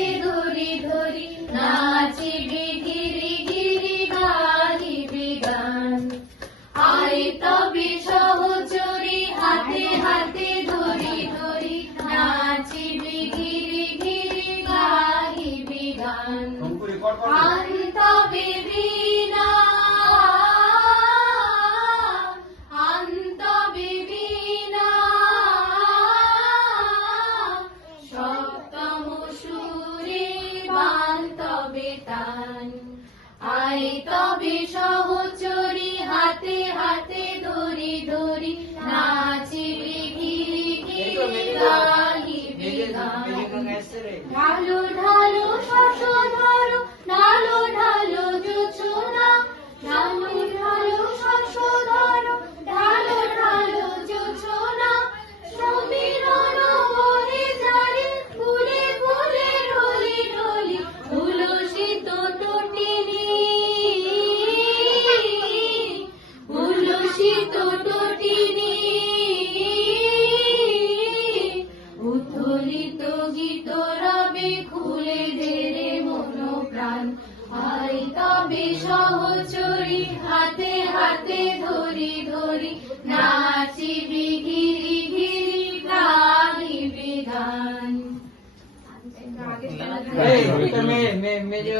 হাতে ধরি ধরি নাচিবি গিরি গিরি গাহিবি গান। আয় তবে সহচরী হাতে হাতে ধরি ধরি নাচিবি গিরি গিরি গাহিবি গান। আন্তবে বীণা আন্তবে বীণা সপ্তম সুরে বান্তবে তান। আয় তবে সহচরী হাতে হাতে ধরি ধরি নাচিবি গিরি গিরি গাহিবি গান। ঢালো ঢালো শশধর ঢালো ঢালো জোছনা ঢালো ঢালো শশধর ঢালো ঢালো জোছনা। সমীরণ বনে যারে ফুলে ফুলে ঢলি ঢলি তুলসিত তটিনী তুলসিত তটিনী। উথলিত গীত রবে খুলে ধেরে মন প্রাণ। আয় তবে সহচরী হাতে হাতে ধরি ধরি নাচিবি গিরি গিরি গাহিবি গান। मैं जो